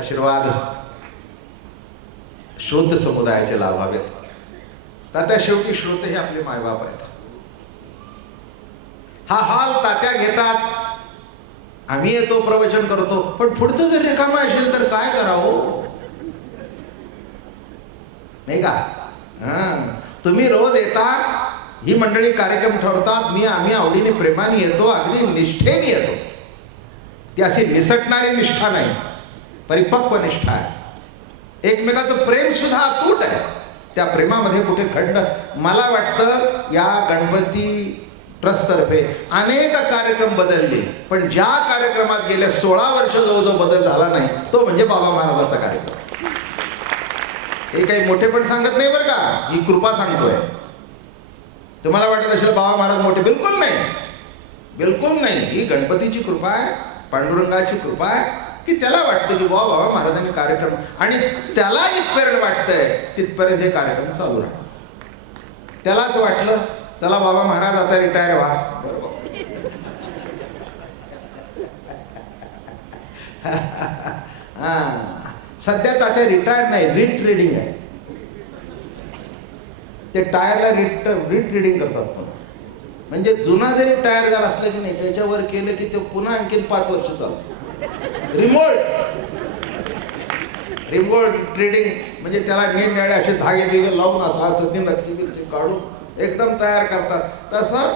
आशीर्वाद श्रोत समुदायाचे लाभावेत. तात्या शेवटी श्रोते हे आपले मायबाप आहेत. हा हाल तात्या घेतात. आम्ही येतो प्रवचन करतो, पण पुढचं जर रिकाम असेल तर काय करावं, नाही का? तुम्ही रोज येता, ही मंडळी कार्यक्रम ठरवतात, आम्ही आवडीने प्रेमाने येतो, अगदी निष्ठेने येतो. ती अशी निसटणारी निष्ठा नाही, परिपक्व निष्ठा आहे. एकमेकाचं प्रेम सुद्धा अतूट आहे. त्या प्रेमामध्ये कुठे खंड. मला वाटतं या गणपती ट्रस्टतर्फे अनेक कार्यक्रम बदलले, पण ज्या कार्यक्रमात गेल्या 16 वर्ष जो बदल झाला नाही तो म्हणजे बाबा महाराजाचा कार्यक्रम. हे काही मोठेपण सांगत नाही बरं का, ही कृपा सांगतोय. तुम्हाला वाटत असेल बाबा महाराज मोठे, बिलकुल नाही, बिलकुल नाही. ही गणपतीची कृपा आहे, पांडुरंगाची कृपा आहे की त्याला वाटतं की बाबा महाराजांनी कार्यक्रम, आणि त्याला जिथपर्यंत वाटतंय तिथपर्यंत हे कार्यक्रम चालू राहणार. त्यालाच वाटलं चला बाबा महाराज आता रिटायर व्हा, बरोबर. सध्या तात्या रिटायर नाही, रीट रिडिंग आहे. ते टायरला रीट रिडिंग करतात. म्हणजे जुना जरी टायर झाला असला की नाही, त्याच्यावर केलं की ते पुन्हा आणखीन 5 वर्ष चालतं. रिमोट ट्रेडिंग म्हणजे त्याला निरनिराळे असे धागे बिगे लावून असं 3 लक्ष काढून एकदम तयार करतात. तसं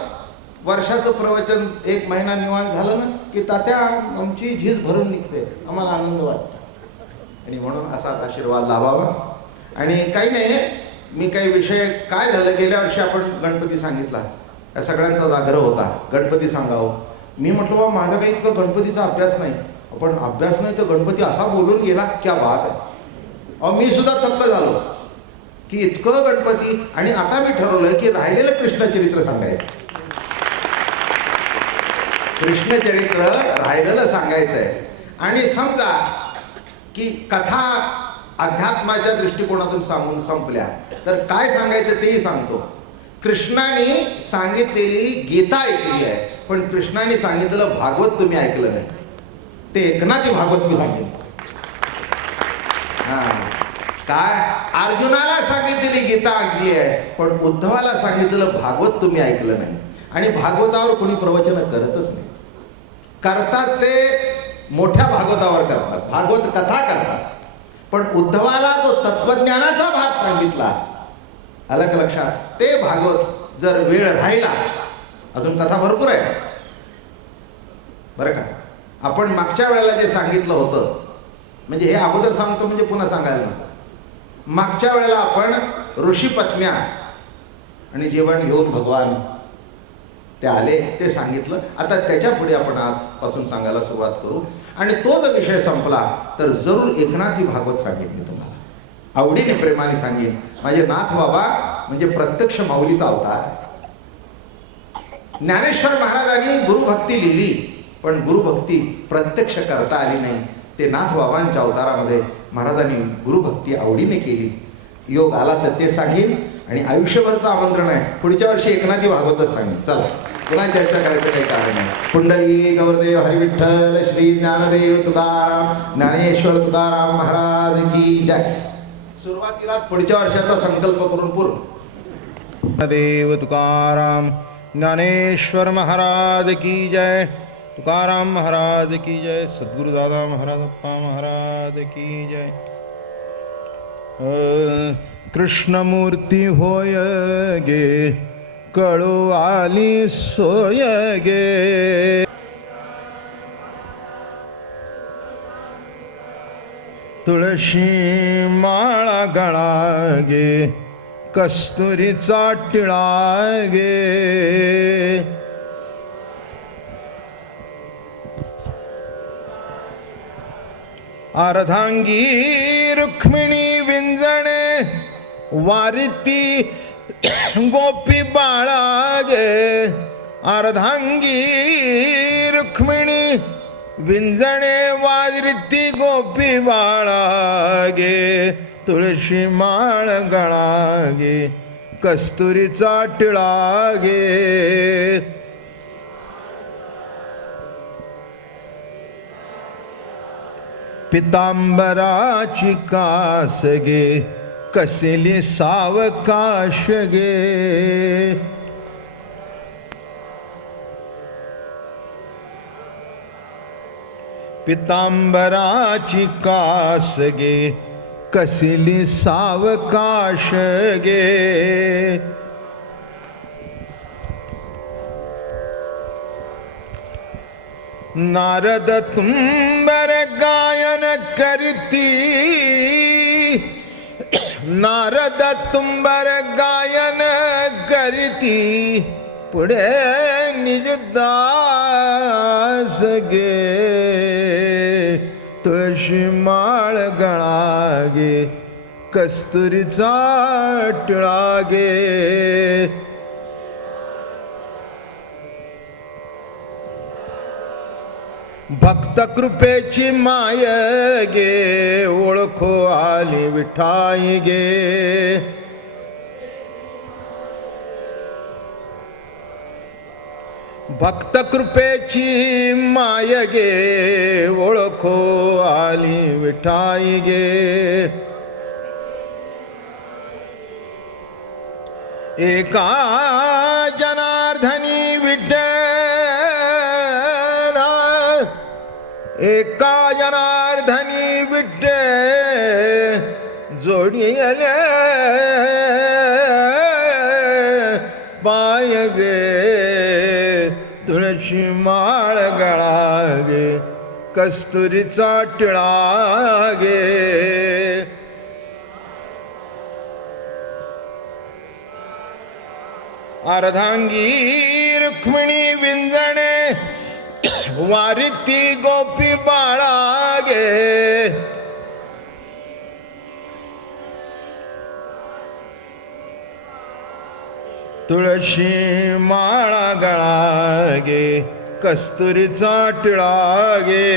वर्षाचं प्रवचन 1 महिना निवांत झालं ना की तात्या आमची झीज भरून निघते, आम्हाला आनंद वाटतो. आणि म्हणून असाच आशीर्वाद लाभावा. आणि काही नाही, मी काही विषय काय झालं, गेल्या वर्षी आपण गणपती सांगितला, या सगळ्यांचाच आग्रह होता गणपती सांगावं. मी म्हटलं बाबा माझा काही इतका गणपतीचा अभ्यास नाही. पण अभ्यास नाही तर गणपती असा बोलून गेला, क्या बात आहे. अहो मी सुद्धा थक्क झालो की इतकं गणपती. आणि आता मी ठरवलं की राहिलेलं कृष्णचरित्र सांगायचं. कृष्णचरित्र राहिलेलं सांगायचं आहे. आणि समजा की कथा अध्यात्माच्या दृष्टिकोनातून सांगून संपल्या तर काय सांगायचं तेही सांगतो. कृष्णाने सांगितलेली गीता ऐकली आहे, पण कृष्णाने सांगितलेलं भागवत तुम्ही ऐकलं नाही. ते एकनाथी भागवत मी सांगेन. काय अर्जुनाला सांगितलेली गीता ऐकली आहे, पण उद्धवाला सांगितलेलं भागवत तुम्ही ऐकलं नाही. आणि भागवतावर कोणी प्रवचन करतच नाही. करतात ते मोठ्या भागवतावर करतात, भागवत कथा करतात. पण उद्धवाला जो तत्वज्ञानाचा भाग सांगितला, आलं का लक्षात, ते भागवत जर वेळ राहिला, अजून कथा भरपूर आहे बरं का. आपण मागच्या वेळेला जे सांगितलं होतं, म्हणजे हे अगोदर सांगतो म्हणजे पुन्हा सांगायला नको. मागच्या वेळेला आपण ऋषी पत्न्या आणि जेवण घेऊन भगवान ते आले ते सांगितलं. आता त्याच्या पुढे आपण आजपासून सांगायला सुरुवात करू. आणि तो जर विषय संपला तर जरूर एकनाथी भागवत सांगेन मी तुम्हाला, आवडीने प्रेमाने सांगेन. माझे नाथ बाबा म्हणजे प्रत्यक्ष माऊलीचा अवतार आहे. ज्ञानेश्वर महाराजांनी गुरुभक्ती लिहिली, पण गुरुभक्ती प्रत्यक्ष करता आली नाही. ते नाथबाबांच्या अवतारामध्ये महाराजांनी गुरुभक्ती आवडीने केली. योग आला तर ते सांगेन. आणि आयुष्यभरचं आमंत्रण आहे, पुढच्या वर्षी एकनाथी भागवतच सांगेन. चला पुन्हा चर्चा करायचं काही कारण नाही. पुंडली गौरदेव हरिविठ्ठल श्री ज्ञानदेव तुकाराम ज्ञानेश्वर तुकाराम महाराज की जय. सुरुवातीलाच पुढच्या वर्षाचा संकल्प करून पूर्ण. देव तुकाराम ज्ञानेश्वर महाराज की जय. तुकाराम महाराज की जय. सद्गुरुदादा महाराज अप्पा महाराज की जय. कृष्णमूर्ती होय गे, कळू आली सोय गे. तुळशी माळा गळा गे, कस्तुरीचा टिळा गे. अर्धांगी रुक्मिणी विंजणे, वारिती गोपी बाळा गे. अर्धांगी रुक्मिणी विंजणे, वारिती गोपी बाळा गे. तुळशी माळ गळा गे, कस्तुरीचा टिळा गे. पितांबराची कास गे कसेली सावकाश गे. पितांबराची कास गे कसेली सावकाश गे. नारद तुंबर गायन करती. नारद तुंबर गायन करती. पुढे निजदास गे तुळशी माळ गळा गे कस्तुरीचा टिळा गे. भक्त कृपेची माय गे ओळखो आली विठाई गे. भक्त कृपेची माय गे ओळखो आली विठाई गे. एका जनार्दनी विठ्ठल. एका जनार्दनी विठ्ठल जोडिले पाय गे तुळशी माळ गळा गे कस्तुरीचा टिळा गे. अर्धांगी रुक्मिणी विंजणे वारिती गोपी बाळा गे. तुळशी माळा गळा गे कस्तुरीचा टिळा गे.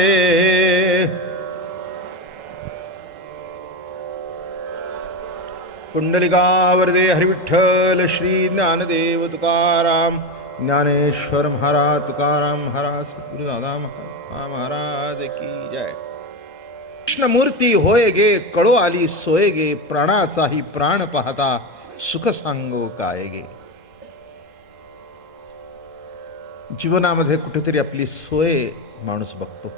कुंडलिकावरदे हरिविठ्ठल श्री ज्ञानदेव तुकाराम ज्ञानेश्वर महाराज तुकाराम महाराज सद्गुरुदादा महाराज की जय. कृष्णमूर्ती होय गे कळो आली सोय गे प्राणाचाही प्राण पाहता सुख सांगो काय गे. जीवनामध्ये कुठेतरी आपली सोय माणूस बघतो.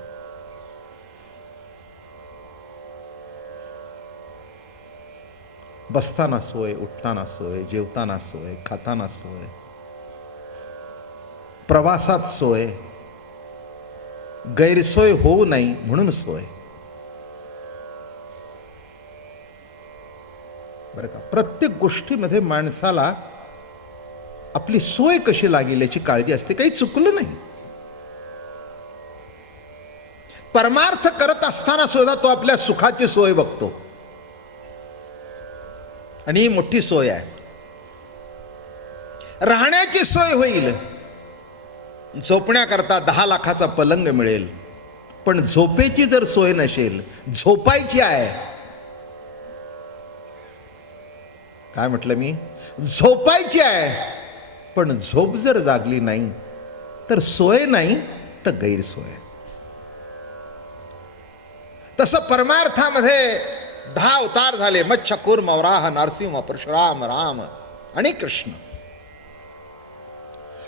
बसताना सोय, उठताना सोय, जेवताना सोय, खाताना सोय, प्रवासात सोय, गैरसोय होऊ नये म्हणून सोय. बरं का, प्रत्येक गोष्टीमध्ये माणसाला आपली सोय कशी लागेल याची काळजी असते. काही चुकलं नाही. परमार्थ करत असताना सुद्धा तो आपल्या सुखाची सोय बघतो. आणि ही मोठी सोय आहे. राहण्याची सोय होईल. झोपण्याकरता 10 लाखाचा पलंग मिळेल, पण झोपेची जर सोय नसेल, झोपायची आहे. काय म्हटलं मी? झोपायची आहे, पण झोप जर जागली नाही तर सोय नाही तर गैरसोय. तसं परमार्थामध्ये 10 अवतार झाले. मच्छ कूर्म वराह नरसिंह परशुराम राम आणि कृष्ण.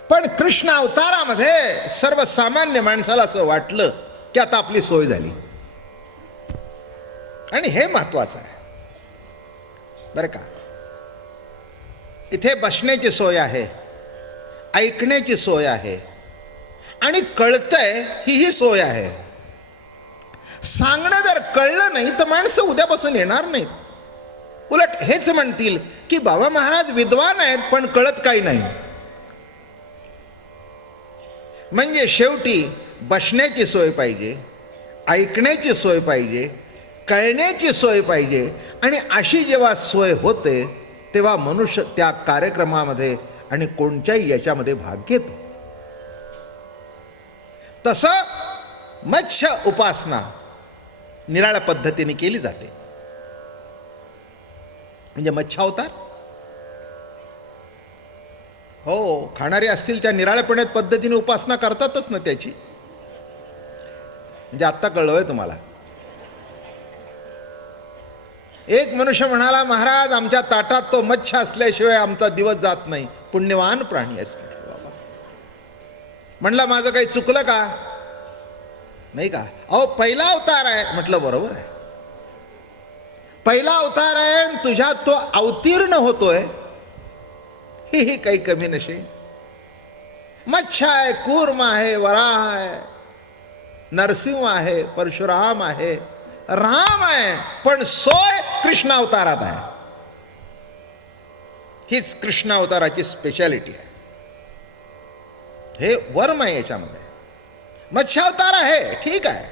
पण कृष्ण अवतारामध्ये सर्वसामान्य माणसाला असं वाटलं की आता आपली सोय झाली. आणि हे महत्वाचं आहे बरं का. इथे बसण्याची सोय आहे, ऐकण्याची सोय आहे, आणि कळतंय ही सोय आहे. सांगणं जर कळलं नाही तर माणसं उद्यापासून येणार नाहीत. उलट हेच म्हणतील की बाबा महाराज विद्वान आहेत पण कळत काही नाही. म्हणजे शेवटी बसण्याची सोय पाहिजे, ऐकण्याची सोय पाहिजे, कळण्याची सोय पाहिजे. आणि अशी जेव्हा सोय होते तेव्हा मनुष्य त्या कार्यक्रमामध्ये आणि कोणत्याही याच्यामध्ये भाग घेतो. तसं मत्स्य उपासना निराळ्या पद्धतीने केली जाते. म्हणजे मच्छावतार हो, खाणारे असतील त्या निराळ्या पद्धतीने उपासना करतातच ना त्याची. म्हणजे आत्ता कळलं आहे तुम्हाला. एक मनुष्य म्हणाला, महाराज आमच्या ताटात तो मच्छा असल्याशिवाय आमचा दिवस जात नाही. पुण्यवान प्राणी आहेस बाबा. म्हणला माझं काही चुकलं का? नाही का? अहो पहिला अवतार आहे. म्हटलं बरोबर आहे, पहिला अवतार आहे आणि तुझ्यात तो अवतीर्ण होतोय, ही काही कमी नशे. मच्छा आहे, कूर्म आहे, वराह आहे, नरसिंह आहे, परशुराम आहे, राम आहे, पण सोय कृष्ण अवतारात आहे. हीच कृष्ण अवताराची स्पेशालिटी आहे. हे वर्म आहे याच्यामध्ये. मत्स्यावतार आहे ठीक आहे,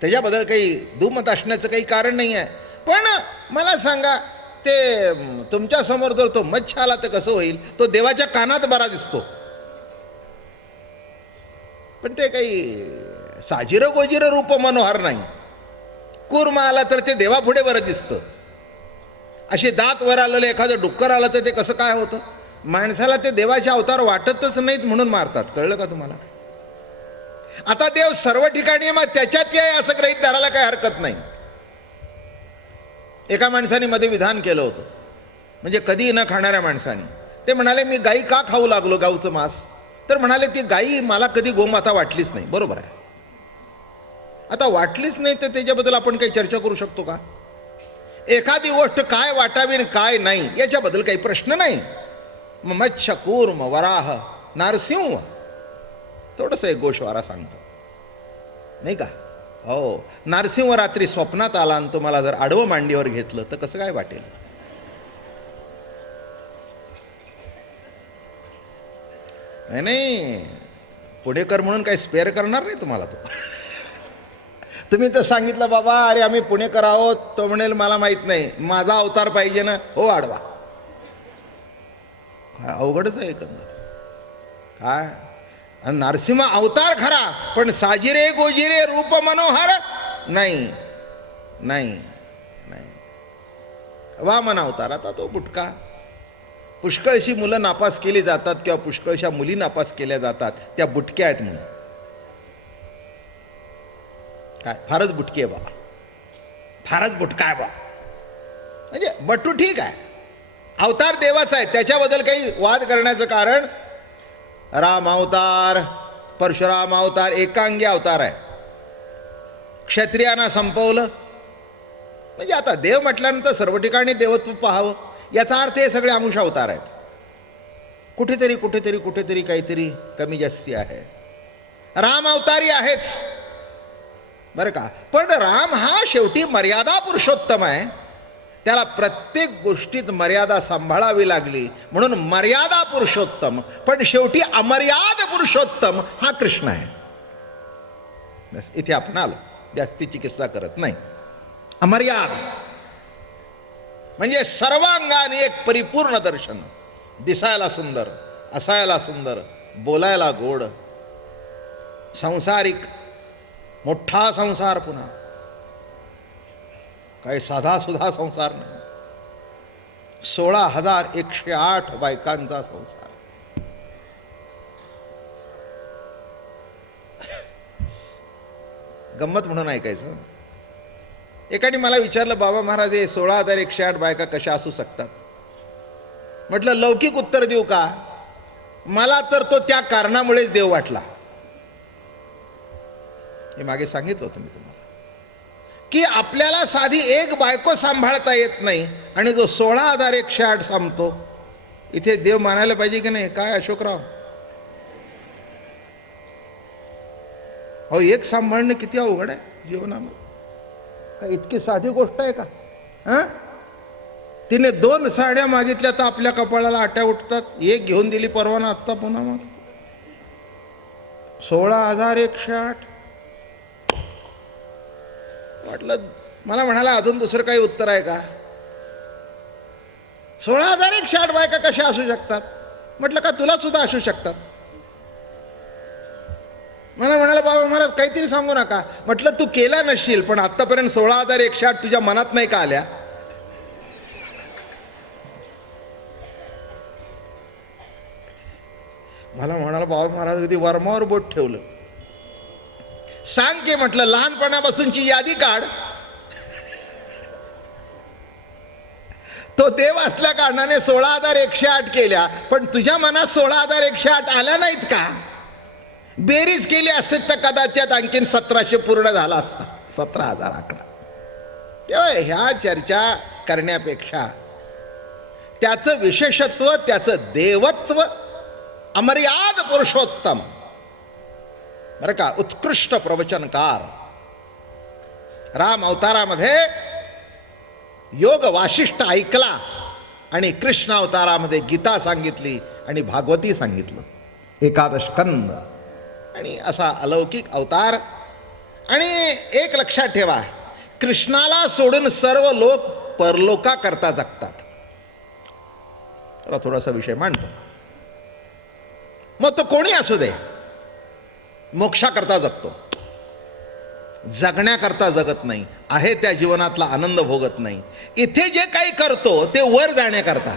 त्याच्याबद्दल काही दुमत असण्याचं काही कारण नाही आहे. पण मला सांगा, ते तुमच्या समोर जर तो मत्स्य आला तर कसं होईल? तो देवाच्या कानात बरा दिसतो, पण ते काही साजिर गोजिर रूप मनोहर नाही. कूर्म आला तर ते देवापुढे बरं दिसतं. असे दात वर आलेलं एखादं डुक्कर आलं तर ते कसं काय होतं? माणसाला ते देवाचे अवतार वाटतच नाहीत म्हणून मारतात. कळलं का तुम्हाला? आता देव सर्व ठिकाणी मग त्याच्यात आहे असं गृहीत धरायला काही हरकत नाही. एका माणसाने मध्ये विधान केलं होतं, म्हणजे कधी न खाणाऱ्या माणसाने. ते म्हणाले मी गाई का खाऊ लागलो, गाऊचं मांस? तर म्हणाले ती गाई मला कधी गोमाता वाटलीच नाही. बरोबर आहे, आता वाटलीच नाही तर त्याच्याबद्दल आपण काही चर्चा करू शकतो का? एखादी गोष्ट काय वाटावी आणि काय नाही याच्याबद्दल काही प्रश्न नाही. मत्स्य, कूर्म, वराह, नारसिंह, थोडंसं एक गोषवारा सांगतो नाही का? हो, नारसिंह रात्री स्वप्नात आला आणि तुम्हाला जर आडवं मांडीवर घेतलं तर कसं काय वाटेल? नाही, पुणेकर म्हणून काही स्पेअर करणार नाही तुम्हाला तो. तुम्ही तर सांगितलं बाबा अरे आम्ही पुणेकर आहोत, तो म्हणेल मला माहित नाही, माझा अवतार पाहिजे ना. हो आडवा. काय अवघडच आहे एकंदर. काय नरसिंह अवतार खरा, पण साजिरे गोजिरे रूप मनोहर नाही. नाही नाही. वामन अवतार, आता तो बुटका. पुष्कळशी मुलं नापास केली जातात किंवा पुष्कळशा मुली नापास केल्या जातात, त्या बुटक्या आहेत म्हणून. काय फारच बुटकी आहे बा, फारच बुटका आहे बा. म्हणजे बटू ठीक आहे, अवतार देवाचा आहे, त्याच्याबद्दल काही वाद करण्याचं कारण. राम अवतार, परशुराम अवतार एकांगी अवतार आहे. क्षत्रियांना संपवलं. म्हणजे आता देव म्हटल्यानंतर सर्व ठिकाणी देवत्व पाहावं याचा अर्थ हे सगळे अंश अवतार आहेत. कुठेतरी कुठेतरी कुठेतरी काहीतरी कमी जास्ती आहे. राम अवतारी आहेच बरं का, पण राम हा शेवटी मर्यादा पुरुषोत्तम आहे. त्याला प्रत्येक गोष्टीत मर्यादा सांभाळावी लागली म्हणून मर्यादा पुरुषोत्तम. पण शेवटी अमर्याद पुरुषोत्तम हा कृष्ण आहे. बस इथे आपण आलो, जास्तीची किस्सा करत नाही. अमर्याद म्हणजे सर्वांगाने एक परिपूर्ण दर्शन. दिसायला सुंदर, असायला सुंदर, बोलायला गोड, संसारिक, मोठा संसार, पुन्हा काही साधा सुधा संसार नाही. 16,108 बायकांचा संसार. गंमत म्हणून ऐकायचं. एकाने मला विचारलं, बाबा महाराज हे 16,108 बायका कशा असू शकतात? म्हटलं लौकिक उत्तर देऊ का? मला तर तो त्या कारणामुळेच देव वाटला. हे मागे सांगितलं होतं मी तुम्हाला की आपल्याला साधी एक बायको सांभाळता येत नाही आणि जो 16,108 सांगतो, इथे देव मानायला पाहिजे की नाही? काय अशोकराव, हो एक सांभाळणं किती अवघड आहे जीवनामध्ये. काय इतकी साधी गोष्ट आहे का? हां, तिने 2 साड्या मागितल्या तर आपल्या कपाळाला आट्या उठतात. एक घेऊन दिली परवाना आत्ता, पुन्हा मग 16,108. म्हटलं, मला म्हणाला अजून दुसरं काही उत्तर आहे का? 16,108 बायका कशा असू शकतात? म्हटलं का तुला सुद्धा असू शकतात? मला म्हणाला, बाबा महाराज काहीतरी सांगू नका. म्हटलं तू केला नसशील, पण आतापर्यंत 16,108 तुझ्या मनात नाही का आल्या? मला म्हणाला, बाबा महाराज कधी वर्मावर बोट ठेवलं. सांग की, म्हटलं लहानपणापासूनची यादी काढ. तो देव असल्या कारणाने 16,108 केल्या, पण तुझ्या मनात 16,108 आल्या नाहीत का? बेरीज केली असते तर कदाचित आणखीन 1700 पूर्ण झाला असता, 17,000 आकडा. तेव्हा ह्या चर्चा करण्यापेक्षा त्याचं विशेषत्व, त्याचं देवत्व, अमर्याद पुरुषोत्तम, बरं का, उत्कृष्ट प्रवचनकार, राम अवतारामध्ये योग वाशिष्ठ ऐकला आणि कृष्ण अवतारामध्ये गीता सांगितली आणि भागवती सांगितलं, एकादश स्कंद, आणि असा अलौकिक अवतार. आणि एक लक्षात ठेवा, कृष्णाला सोडून सर्व लोक परलोका करता जगतात. थोडासा विषय मांडतो. मग तो कोणी असू दे, मोक्षाकरता जगतो, जगण्याकरता जगत नाही, आहे त्या जीवनातला आनंद भोगत नाही. इथे जे काही करतो ते वर जाण्याकरता,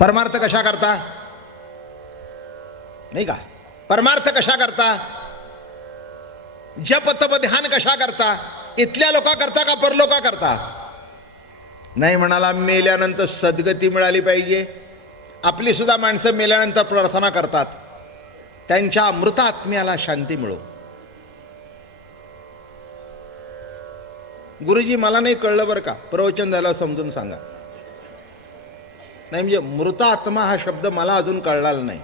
परमार्थ कशा करता, नाही का? परमार्थ कशा करता, जप तप ध्यान कशा करता? इथल्या लोका करता का परलोका करता? नाही म्हणाला, मेल्यानंतर सद्गती मिळाली पाहिजे. आपली सुद्धा माणसं मेल्यानंतर प्रार्थना करतात, त्यांच्या मृत आत्म्याला शांती मिळो. गुरुजी मला नाही कळलं बरं का, प्रवचन झालं समजून सांगा. नाही म्हणजे मृत आत्मा हा शब्द मला अजून कळलेला नाही.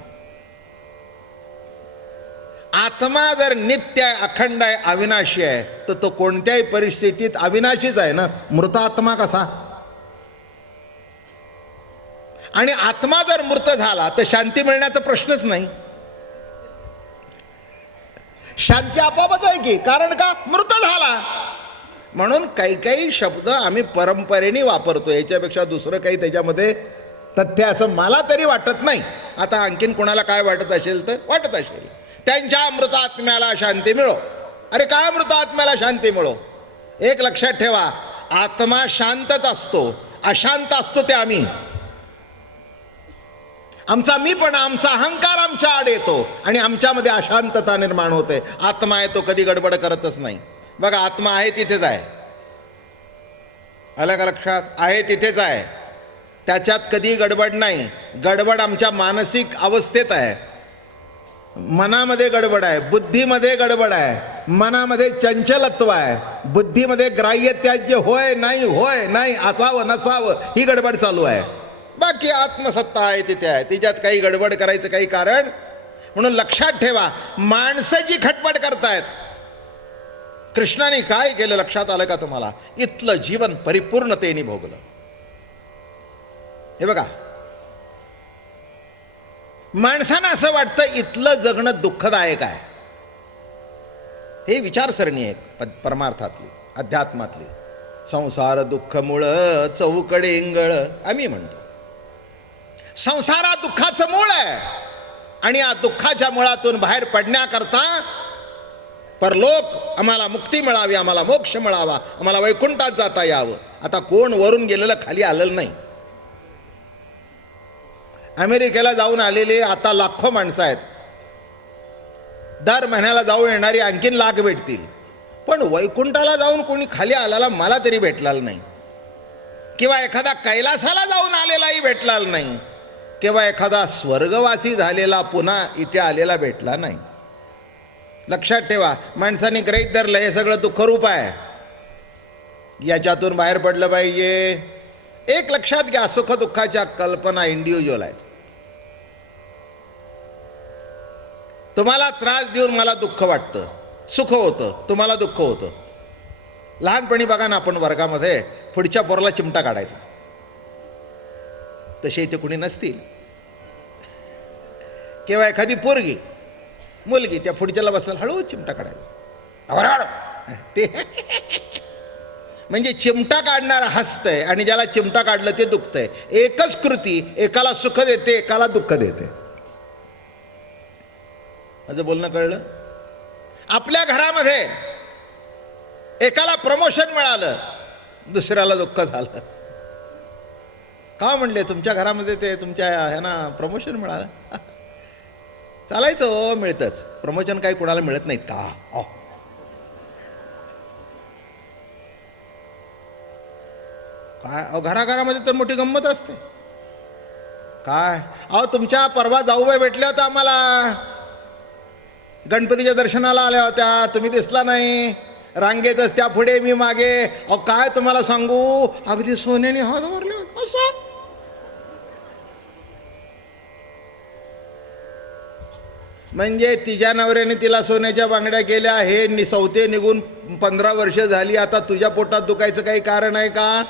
आत्मा जर नित्य आहे, अखंड आहे, अविनाशी आहे, तर तो कोणत्याही परिस्थितीत अविनाशीच आहे ना. मृत आत्मा कसा? आणि आत्मा जर मृत झाला तर शांती मिळण्याचा प्रश्नच नाही. शांती आपोआपच आहे की, कारण का? मृत झाला. म्हणून काही काही शब्द आम्ही परंपरेने वापरतो, याच्यापेक्षा दुसरं काही त्याच्यामध्ये तथ्य असं मला तरी वाटत नाही. आता आणखीन कोणाला काय वाटत असेल तर वाटत असेल. त्यांच्या मृत आत्म्याला शांती मिळो. अरे काय मृत आत्म्याला शांती मिळो? एक लक्षात ठेवा, आत्मा शांतच असतो, अशांत असतो ते आम्ही. आमचा मीपणा, आमचा अहंकार आमच्या आड येतो आणि आमच्यामध्ये अशांतता निर्माण होते. आत्मा आहे तो कधी गडबड करतच नाही. बघा, आत्मा आहे तिथेच आहे, आलं का लक्षात? आहे तिथेच आहे, त्याच्यात कधी गडबड नाही. गडबड आमच्या मानसिक अवस्थेत आहे, मनामध्ये गडबड आहे, बुद्धीमध्ये गडबड आहे, मनामध्ये चंचलत्व आहे, बुद्धीमध्ये ग्राह्य त्याज्य, होय नाही, होय नाही, असावं नसावं, ही गडबड चालू आहे. बाकी आत्मसत्ता आहे तिथे आहे, तिच्यात काही गडबड करायचं काही कारण. म्हणून लक्षात ठेवा, माणसं जी खटपट करतायत, कृष्णाने काय केलं लक्षात आलं का तुम्हाला? इथलं जीवन परिपूर्णतेने भोगलं. हे बघा, माणसांना असं वाटतं इथलं जगणं दुःखदायक आहे. हे विचारसरणी आहे परमार्थातली, अध्यात्मातली. संसार दुःख मूळ चौकडे इंगळ आम्ही म्हणतो. संसार हा दुःखाचं मूळ आहे आणि या दुःखाच्या मुळातून बाहेर पडण्याकरता परलोक, आम्हाला मुक्ती मिळावी, आम्हाला मोक्ष मिळावा, आम्हाला वैकुंठात जाता यावं. आता कोण वरून गेलेलं खाली आलेलं नाही. अमेरिकेला जाऊन आलेले आता लाखो माणसं आहेत, दर महिन्याला जाऊन येणारी आणखीन लाख भेटतील. पण वैकुंठाला जाऊन कोणी खाली आलेला मला तरी भेटलेला नाही, किंवा एखादा कैलासाला जाऊन आलेलाही भेटलेला नाही, किंवा एखादा स्वर्गवासी झालेला पुन्हा इथे आलेला भेटला नाही. लक्षात ठेवा, माणसाने गृहीत धरलं हे सगळं दुःखरूप आहे, याच्यातून बाहेर पडलं पाहिजे. एक लक्षात घ्या, सुख दुःखाच्या कल्पना इंडिव्हिज्युअल आहेत. तुम्हाला त्रास देऊन मला दुःख वाटतं, सुख होतं, तुम्हाला दुःख होतं. लहानपणी बघा ना, आपण वर्गामध्ये पुढच्या पोराला चिमटा काढायचा, तसे इथे कुणी नसतील. किंवा एखादी पोरगी, मुलगी त्या पुढच्याला बसला हळू चिमटा काढायचा, ते म्हणजे चिमटा काढणारा हसतंय आणि ज्याला चिमटा काढलं ते दुखतंय. एकच कृती एकाला सुख देते, एकाला दुःख देते. माझं बोलणं कळलं? आपल्या घरामध्ये एकाला प्रमोशन मिळालं, दुसऱ्याला दुःख झालं. का म्हणले? तुमच्या घरामध्ये ते तुमच्या ह्यांना प्रमोशन मिळालं. चालायचं हो, मिळतंच. प्रमोशन काही कुणाला मिळत नाहीत का? काय अहो, घराघरामध्ये तर मोठी गंमत असते. काय अहो, तुमच्या परवा जाऊबाई भेटल्या होत्या आम्हाला, गणपतीच्या दर्शनाला आल्या होत्या, तुम्ही दिसला नाही. रांगेतच त्या पुढे मी मागे. अहो काय तुम्हाला सांगू, अगदी सोन्याने हात भरले होते असं. म्हणजे तिच्या नवऱ्याने तिला सोन्याच्या बांगड्या केल्या, हे निसवते निघून 15 वर्ष झाली. आता तुझ्या पोटात दुखायचं काही कारण आहे का?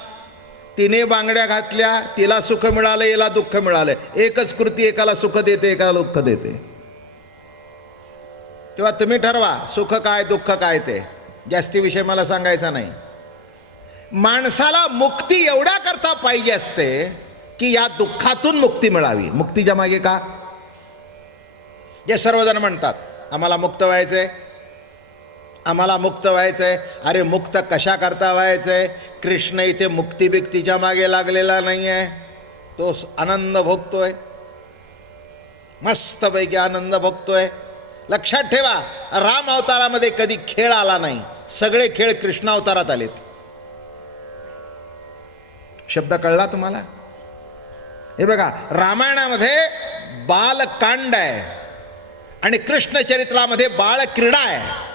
तिने बांगड्या घातल्या, तिला सुख मिळालं, याला दुःख मिळालं. एकच कृती एकाला सुख देते, एकाला दुःख देते. तेव्हा तुम्ही ठरवा सुख काय दुःख काय ते. जास्ती विषय मला सांगायचा नाही. माणसाला मुक्ती एवढ्या करता पाहिजे असते की या दुःखातून मुक्ती मिळावी. मुक्तीच्या मागे का? जे सर्वजण म्हणतात आम्हाला मुक्त व्हायचंय, आम्हाला मुक्त व्हायचंय. अरे मुक्त कशा करता व्हायचंय? कृष्ण इथे मुक्ती बिक्तीच्या मागे लागलेला नाही आहे. तो आनंद भोगतोय, मस्तपैकी आनंद भोगतोय. लक्षात ठेवा, राम अवतारामध्ये कधी खेळ आला नाही, सगळे खेळ कृष्ण अवतारात आलेत. शब्द कळला तुम्हाला? हे बघा, रामायणामध्ये बालकांड आहे आणि कृष्ण चरित्रामध्ये बाळ क्रीडा आहे.